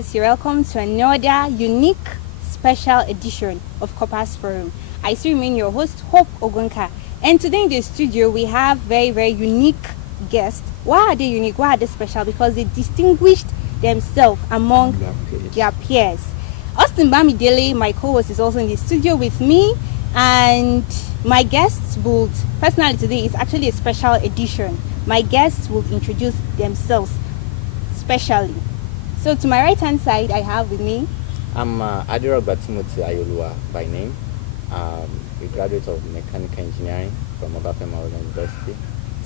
viewers, you're welcome to another unique special edition of Corpus Forum. I still remain your host, Hope Ogunka. And today in the studio, we have very, very unique guests. Why are they unique? Why are they special? Because they distinguished themselves among their peers. Austin Bamidele, my co-host, is also in the studio with me. And my guests would, personally today, it's actually a special edition. My guests will introduce themselves specially. So to my right hand side, I have with me. I'm Aderogba by name. A graduate of mechanical engineering from Obafemi University,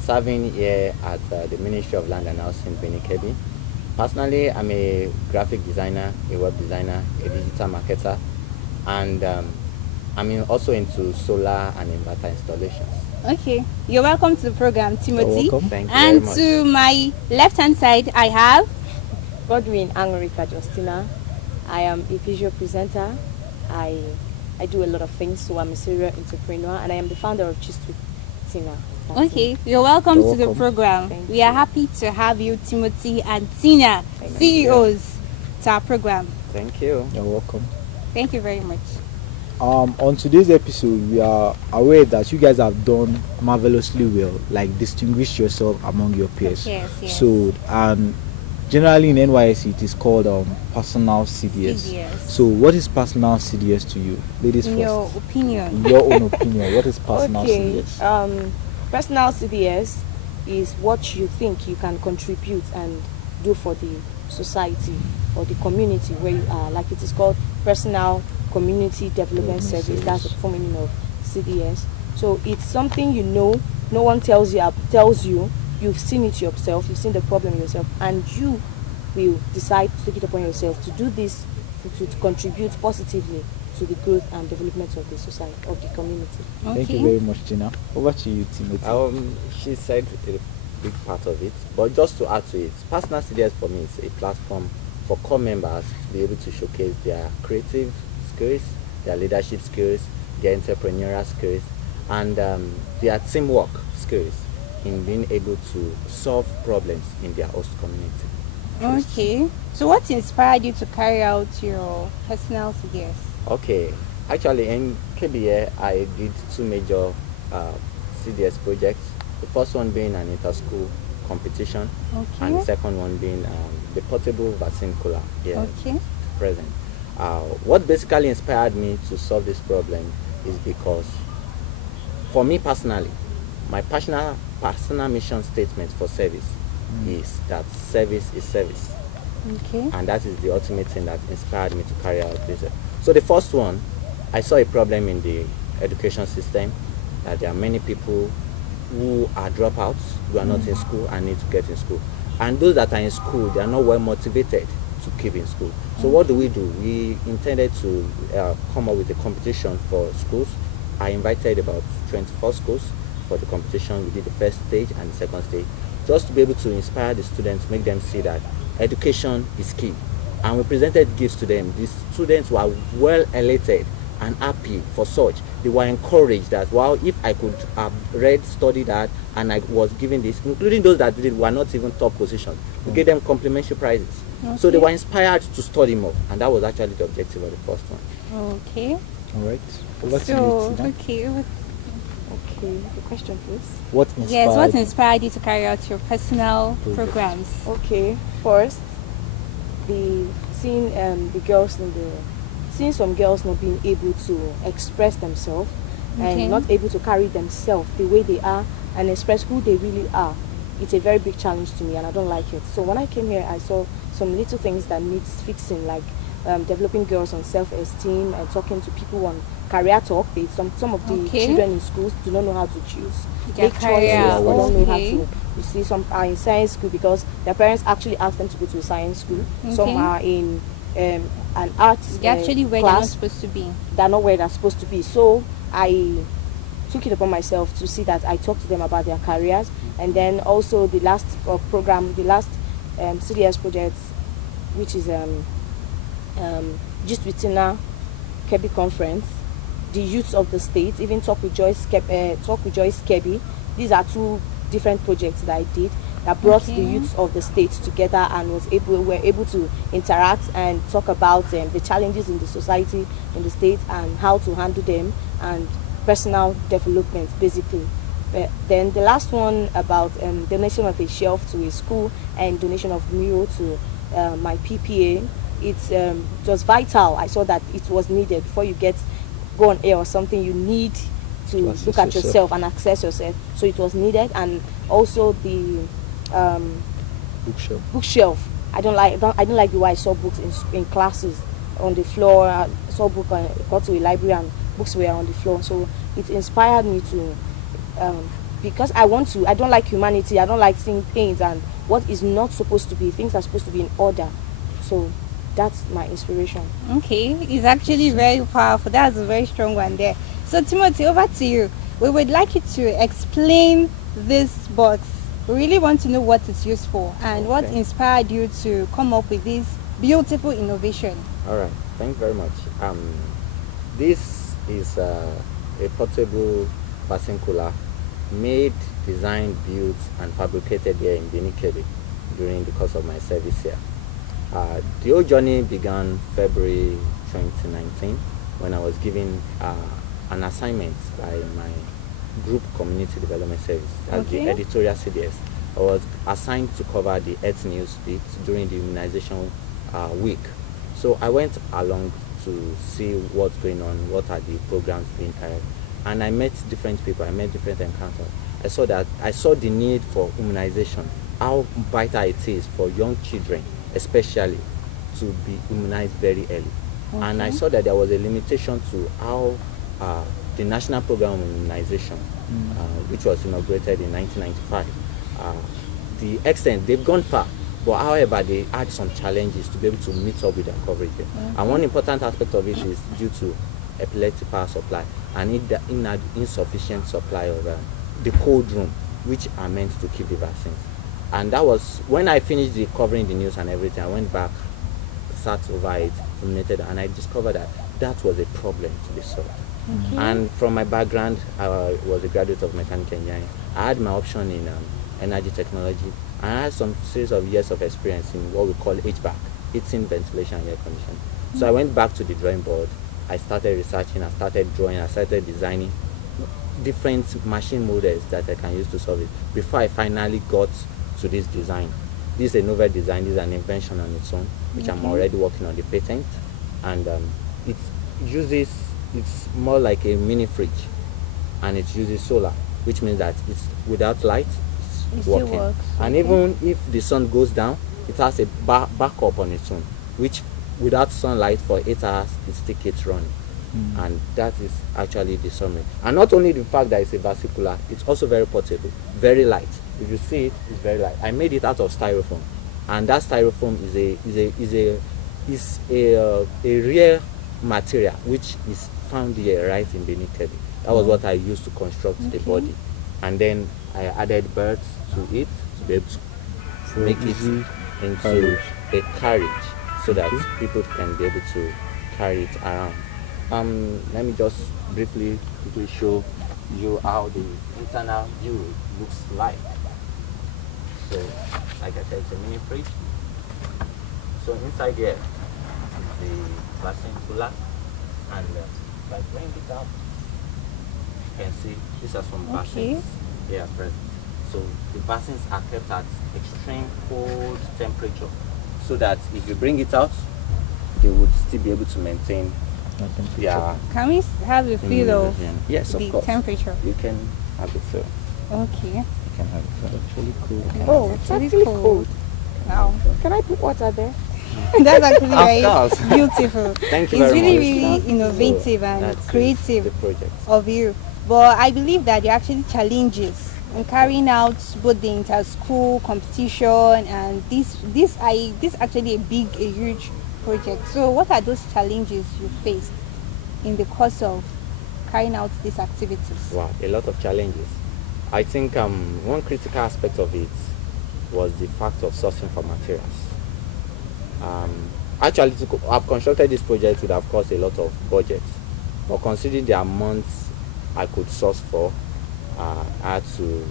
serving here at the Ministry of Land and Housing, Kebbi. Personally, I'm a graphic designer, a web designer, a digital marketer, and I'm also into solar and inverter installations. Okay, you're welcome to the program, Timothy. Thank you and very much. To my left hand side, I have Godwin Justina. I am a visual presenter. I do a lot of things, so I'm a serial entrepreneur, and I am the founder of Justina. Okay, you're welcome to the program. We are happy to have you, Timothy and Tina, CEOs, to our program. Thank you. You're welcome. Thank you very much. On today's episode, we are aware that you guys have done marvelously well, like distinguished yourself among your peers. Yes. So, and generally in NYSC, it is called personal CDS. So, what is personal CDS to you, ladies? In your opinion. In your own opinion, what is personal CDS? Personal CDS is what you think you can contribute and do for the society or the community where you are. Like it is called personal community development service. That's the full meaning of CDS. So it's something no one tells you. You've seen it yourself. You've seen the problem yourself, and you will decide to take it upon yourself to do this to contribute positively to the growth and development of the society, of the community. Okay. Thank you very much, Gina. Over to you, Timothy. She said a big part of it, but just to add to it, personal CDS for me is a platform for core members to be able to showcase their creative skills, their leadership skills, their entrepreneurial skills, and their teamwork skills in being able to solve problems in their host community. Okay. So what inspired you to carry out your personal CDS? Okay. Actually, in Kebbi, I did two major CDS projects. The first one being an inter-school competition, and the second one being the portable vaccine cooler here present. What basically inspired me to solve this problem is because, for me personally, my personal mission statement for service is that service is service. Okay. And that is the ultimate thing that inspired me to carry out this. So the first one, I saw a problem in the education system, that there are many people who are dropouts, who are not in school and need to get in school. And those that are in school, they are not well motivated to keep in school. So what do? We intended to come up with a competition for schools. I invited about 24 schools for the competition. We did the first stage and the second stage, just to be able to inspire the students, make them see that education is key. And we presented gifts to them. The students were well elated and happy for such. They were encouraged that, wow, if I could have studied that, and I was given this, including those that were not even top positions, we gave them complimentary prizes. Okay. So they were inspired to study more, and that was actually the objective of the first one. Okay. All right. Over to you, Tina. Okay, the question please. What inspired you to carry out your personal programs? Okay, first, seeing some girls not being able to express themselves and not able to carry themselves the way they are and express who they really are. It's a very big challenge to me, and I don't like it. So when I came here, I saw some little things that needs fixing, like developing girls on self-esteem and talking to people on career talk. Some of the children in schools do not know how to choose. Make choices, they don't know how to. You see, some are in science school because their parents actually ask them to go to a science school. Some are in an arts they're actually where class. They're not supposed to be. They're not where they're supposed to be. So I took it upon myself to see that I talked to them about their careers. And then also the last program, the last CDS project, which is Justina Kebbi conference, the youths of the state, even talk with Joyce Kebbi. These are two different projects that I did. that brought the youth of the state together and were able to interact and talk about the challenges in the society, in the state, and how to handle them, and personal development basically. Then the last one about donation of a shelf to a school and donation of meal to my PPA. It was vital. I saw that it was needed before you go on air or something. You need to look at yourself and access yourself. So it was needed. And also the bookshelf. I don't like the way I saw books in classes on the floor. I saw book got to a library and books were on the floor. So it inspired me to because I don't like humanity. I don't like seeing things and what is not supposed to be. Things are supposed to be in order. So that's my inspiration. Okay, it's actually very powerful. That's a very strong one there. So Timothy, over to you. We would like you to explain this box. We really want to know what it's used for and what inspired you to come up with this beautiful innovation. All right, thank you very much. This is a portable basin cooler made, designed, built, and fabricated here in Kebbi during the course of my service here. The whole journey began February 2019 when I was given an assignment by my group community development service, as the editorial CDS. I was assigned to cover the Earth News bit during the immunization week. So I went along to see what's going on, what are the programs being held, and I met different people, I met different encounters. I saw the need for immunization, how vital it is for young children especially to be immunized very early. And I saw that there was a limitation to how the National Program of Immunization, which was inaugurated in 1995, the extent, they've gone far, but however, they had some challenges to be able to meet up with their coverage. And one important aspect of it is due to epileptic power supply and insufficient supply of the cold room, which are meant to keep the vaccines. And that was when I finished covering the news and everything. I went back, sat over it, ruminated, and I discovered that was a problem to be solved. And from my background, I was a graduate of mechanical engineering. I had my option in energy technology, and I had some series of years of experience in what we call HVAC, heating, ventilation, and air conditioning. So I went back to the drawing board. I started researching, I started drawing, I started designing different machine models that I can use to solve it before I finally got to this design. This is a novel design, this is an invention on its own, which I'm already working on the patent, and it's more like a mini fridge, and it uses solar, which means that it's without light, it's working. And even if the sun goes down, it has a backup on its own, which without sunlight for 8 hours, it still keeps running. And that is actually the summary. And not only the fact that it's a vascular, it's also very portable, very light. If you see it, it's very light. I made it out of styrofoam, and that styrofoam is a rare material which is found here right in Benin Kebbi. That was what I used to construct the body, and then I added birds to it to be able to make it into a carriage so that people can be able to carry it around. Let me just briefly show you how the internal view looks like. So, like I said, it's a mini fridge. So inside here is the vaccine cooler, and if I bring it out, you can see these are some vaccines here present. So the vaccines are kept at extreme cold temperature, so that if you bring it out, they would still be able to maintain. Can we have a feel of the temperature? You can have a feel. Okay. You can have a feel. It's actually cool. Oh, it's actually cold. Wow. Can I put water there? That's actually very beautiful. Thank you it's very really, much. really innovative and creative project of you. But I believe that there are actually challenges in carrying out both the inter-school competition and this actually a huge project. So what are those challenges you faced in the course of carrying out these activities? Wow, a lot of challenges. I think one critical aspect of it was the fact of sourcing for materials. Actually, I've constructed this project with, of course, a lot of budget, but considering the amounts I could source for, I had to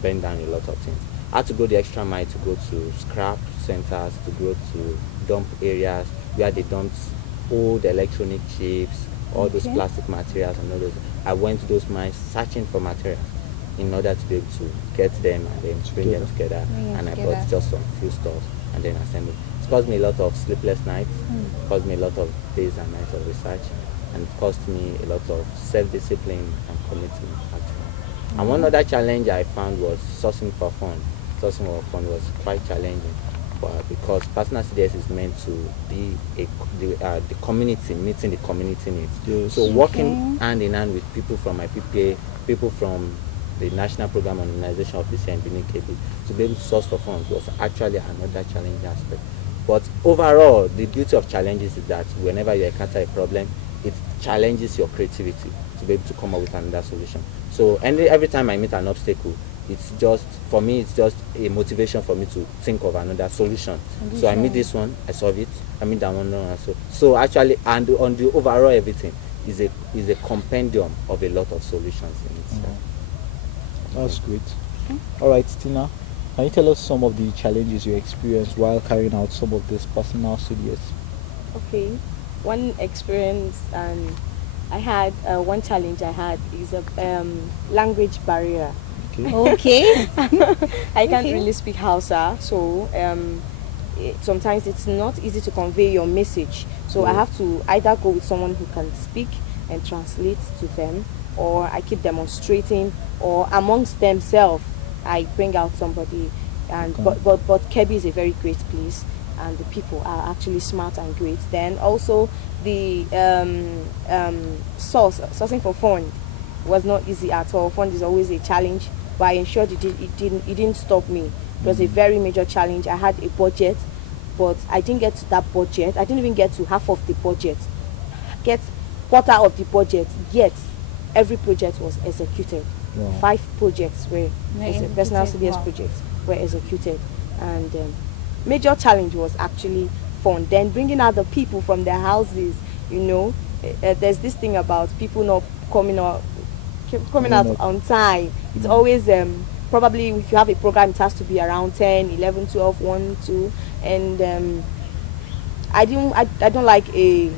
bend down a lot of things. I had to go the extra mile to go to scrap centers, to go to dump areas where they dumped old electronic chips, all those plastic materials and all those. I went to those mines searching for materials in order to be able to get them and then bring them together. And I bought just some few stuff and then assembled. It cost me a lot of sleepless nights, cost me a lot of days and nights of research, and it cost me a lot of self-discipline and commitment actually. And one other challenge I found was sourcing for fund. Sourcing for fund was quite challenging, but because personal CDS is meant to be the community, meeting the community needs. Yes. So working hand in hand with people from my PPA, people from the National Program on Immunization Office here in Benin Kebbi, to be able to source for funds was actually another challenging aspect. But overall, the beauty of challenges is that whenever you encounter a problem, it challenges your creativity to be able to come up with another solution. So every time I meet an obstacle, it's just, for me, it's just a motivation for me to think of another solution. So I meet this one, I solve it. I meet that one, so actually, and on the overall everything is a compendium of a lot of solutions in itself. That's great. All right, Tina, can you tell us some of the challenges you experienced while carrying out some of these personal CDS? Okay, one experience I had, one challenge I had is a language barrier. Okay. I can't really speak Hausa, so sometimes it's not easy to convey your message. So I have to either go with someone who can speak and translate to them, or I keep demonstrating, or amongst themselves I bring out somebody. And but Kebbi is a very great place, and the people are actually smart and great. Then also the sourcing for fund was not easy at all. Fund is always a challenge, but I ensured it didn't stop me. It was a very major challenge. I had a budget, but I didn't get to that budget. I didn't even get to half of the budget, get quarter of the budget, yet every project was executed. Wow. 5 projects were personal CDS projects were executed, and major challenge was actually fun. Then bringing out the people from their houses, there's this thing about people not coming out on time. It's always probably if you have a program, it has to be around 10, 11, 12, 1, 2, and I don't like a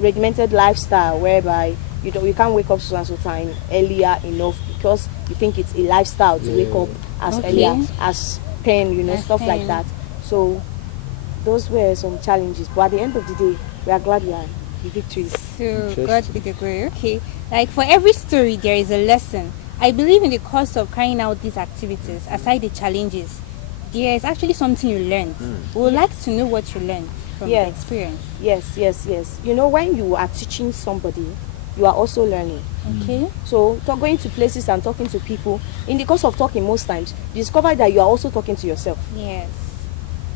regimented lifestyle whereby you can't wake up so and so time earlier enough because you think it's a lifestyle to wake up as earlier as 10, stuff like that. So those were some challenges, but at the end of the day, we are glad we are the victories. So God be the glory. Okay, like for every story there is a lesson. I believe in the course of carrying out these activities, aside the challenges, there is actually something you learned. We would like to know what you learned from the experience. Yes. When you are teaching somebody, you are also learning. Okay. So going to places and talking to people, in the course of talking, most times you discover that you are also talking to yourself. Yes.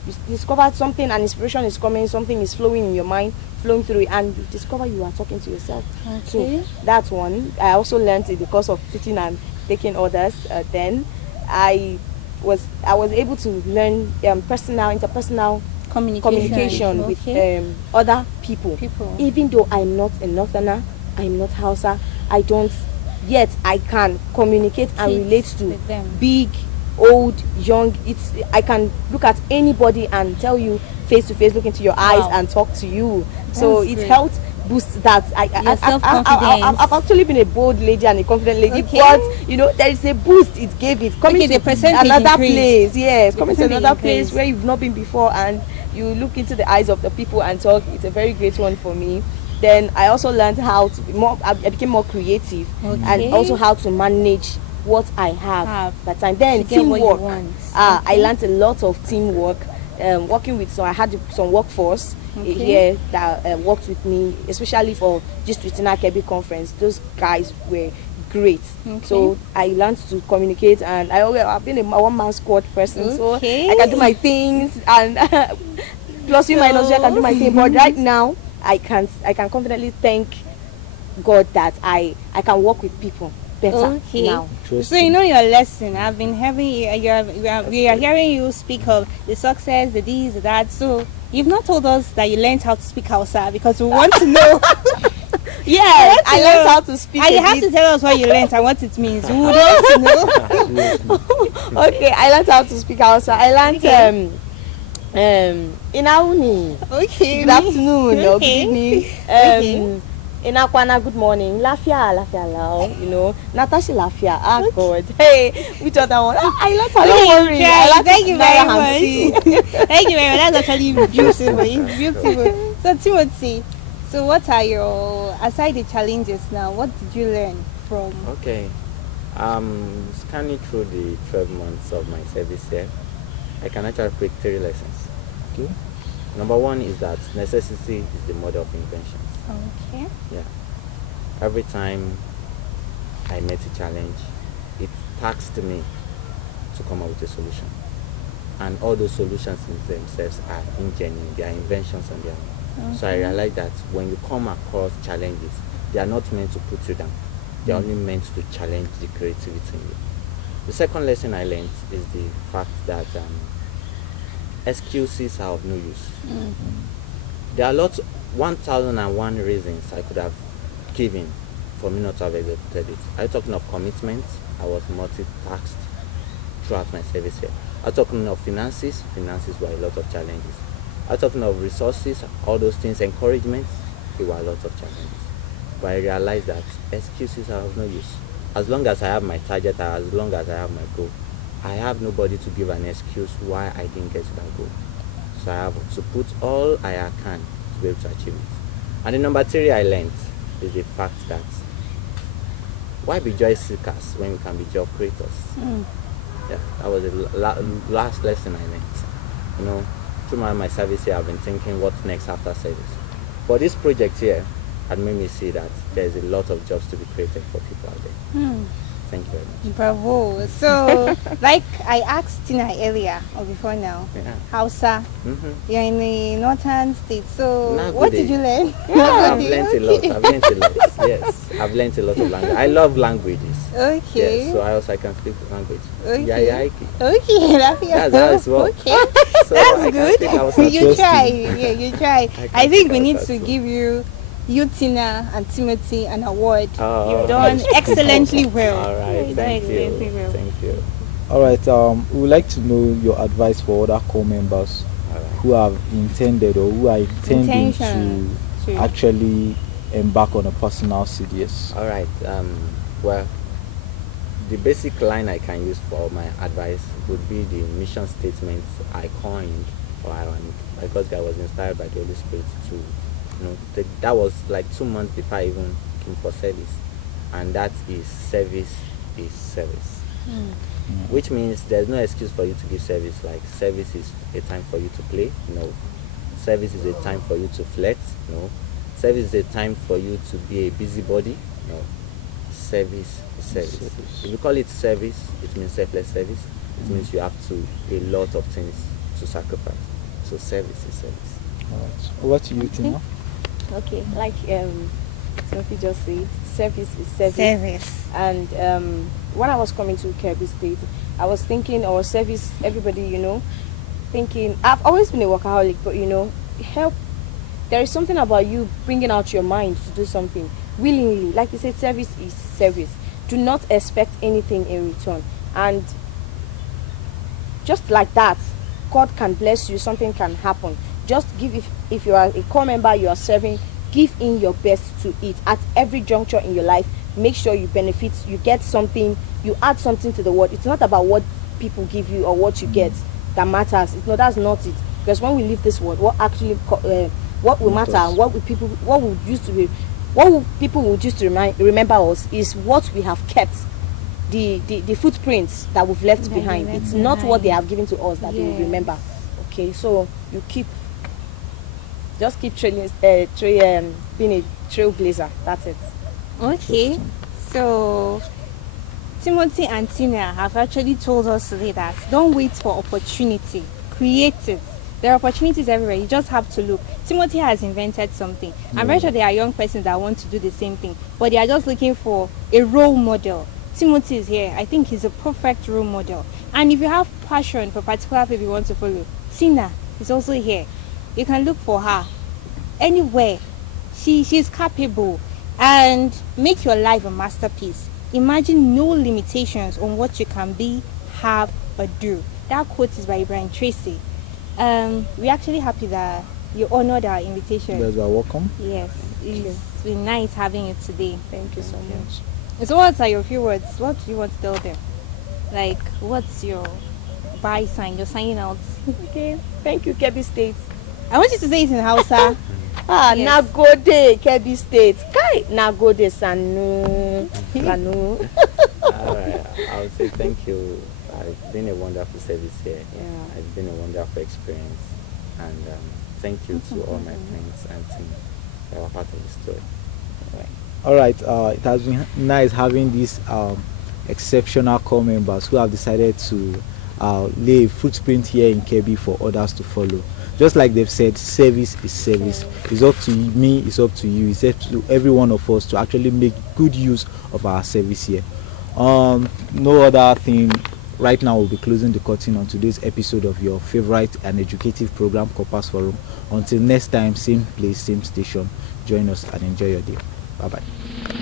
You discover something, an inspiration is coming, something is flowing in your mind, flowing through it, and you discover you are talking to yourself. Okay. So that's one. I also learned in the course of teaching and taking orders. Then I was able to learn interpersonal communication with other people. Even though I'm not a Northerner, I'm not Hausa, I can communicate and relate to big, old, young. I can look at anybody and tell you face to face, look into your eyes and talk to you. So it helped boost that. I've actually been a bold lady and a confident lady, but there is a boost it gave it. Coming to another place, coming to another place where you've not been before, and you look into the eyes of the people and talk. It's a very great one for me. Then I also learned how to be more. I became more creative, and also how to manage what I have that time. Then teamwork. I learned a lot of teamwork. Working with, so I had some workforce here that worked with me, especially for Justina Kebbi conference. Those guys were great. So I learned to communicate, and I've been a one-man squad person, so I can do my things, and plus you minus I can do my thing. But right now, I can confidently thank God that I can work with people better now. So your lesson. I've been having we are hearing you speak of the success, the this, the that. So you've not told us that you learned how to speak Hausa, because we want to know. Yes, I learned how to speak. And you have to tell us what you learned and what it means. We would like to know. Okay, I learned how to speak Hausa. I learned Inauni. Okay. Good afternoon or good Okay. evening. Okay. Inakwana, good morning. Lafia, Lafia Lao. You know, Natasha Lafia. Ah, God. Hey, which other one? I learned how. Don't worry. I learned Thank you very Nara much. Hamsi. Thank you very much. That's actually beautiful. It's beautiful. So Timothy, so what are your, aside the challenges now, what did you learn from? Okay. Scanning through the 12 months of my service here, I can actually pick 3 lessons. Okay. Number 1 is that necessity is the mother of invention. Okay. Yeah. Every time I met a challenge, it tasked me to come up with a solution. And all those solutions in themselves are ingenuine, they are inventions on their own. Okay. So I realized that when you come across challenges, they are not meant to put you down. They are only meant to challenge the creativity in you. The second lesson I learned is the fact that excuses are of no use. There are 1001 reasons I could have given for me not to have executed it. Are you talking of commitment? I was multitasked throughout my service here. Are you talking of finances? Finances were a lot of challenges. Are you talking of resources? All those things, encouragement? There were a lot of challenges. But I realized that excuses are of no use. As long as I have my target, as long as I have my goal, I have nobody to give an excuse why I didn't get to that goal. So I have to put all I can to be able to achieve it. And the number 3 I learned is the fact that why be joy seekers when we can be job creators? Yeah, that was the last lesson I learned. You know, through my service here, I've been thinking what's next after service. But this project here had made me see that there's a lot of jobs to be created for people out there. Thank you very much. Bravo. So, like I asked Tina earlier or before now, Yeah. Hausa, you're in the northern state. So, Nah, what good did you learn? I've learned a lot. I've learned a lot. Yes, I've learned a lot of language. I love languages. Okay. Yes, so I can speak language. Okay. Yeah. Okay, That's how it's work. Okay, So I that's can good. speak Hausa. You try. Yeah, you try. can I think we speak need Hausa to too. give you, Tina and Timothy, an award. Oh, You've done okay. excellently well. All right, You've done thank excellently you. well. Thank you. All right. We would like to know your advice for other core members All right. who have intended or who are intending Intention to to- actually embark on a personal CDS. All right. Well, the basic line I can use for my advice would be the mission statement I coined, because I was inspired by the Holy Spirit to, that was like 2 months before I even came for service, and that is service is service. Which means there's no excuse for you to give service. Like service is a time for you to play. No. Service is a time for you to flex. No. Service is a time for you to be a busybody. No. Service is service. If you call it service, it means selfless service. It means you have to a lot of things to sacrifice. So service is service. All right. Over to you, Tina. Okay, like Sophie just said, service is service. Service. And when I was coming to Kebbi State, I was thinking, or service, everybody, thinking, I've always been a workaholic, but help. There is something about you bringing out your mind to do something willingly. Like you said, service is service. Do not expect anything in return. And just like that, God can bless you, something can happen. Just give, if you are a core member, you are serving, give in your best to it. At every juncture in your life, make sure you benefit, you get something, you add something to the world. It's not about what people give you or what you get that matters. That's not it. Because when we leave this world, what actually, what will matter, and what people will used to remember us is what we have kept. The footprints that we've left behind. It's not what they have given to us that they will remember. Okay, so you just keep being a trailblazer. That's it. Okay, so Timothy and Tina have actually told us today that don't wait for opportunity, create it. There are opportunities everywhere, you just have to look. Timothy has invented something. I'm very sure there are young persons that want to do the same thing, but they are just looking for a role model. Timothy is here. I think he's a perfect role model. And if you have passion for particular people you want to follow, Tina is also here. You can look for her anywhere. She's capable, and make your life a masterpiece. Imagine no limitations on what you can be, have, or do. That quote is by Brian Tracy. We're actually happy that you honored our invitation. You guys are welcome. Yes, it's been nice having you today. Thank you so much. So what are your few words? What do you want to tell them? Like, what's your bye sign? You're signing out. Okay. Thank you, Kebbi State. I want you to say it in Hausa. Yes. Nagode, Kebbi State. Kai, nagode sanu. Sanu. Alright, I would say thank you. It's been a wonderful service here. Yeah. It's been a wonderful experience. And thank you to all my friends and team that were part of the story. All right, it has been nice having these exceptional core members who have decided to lay a footprint here in Kebbi for others to follow. Just like they've said, service is service. It's up to me, it's up to you, it's up to every one of us to actually make good use of our service here. No other thing. Right now, we'll be closing the curtain on today's episode of your favorite and educative program, Corpus Forum. Until next time, same place, same station. Join us and enjoy your day. Bye-bye.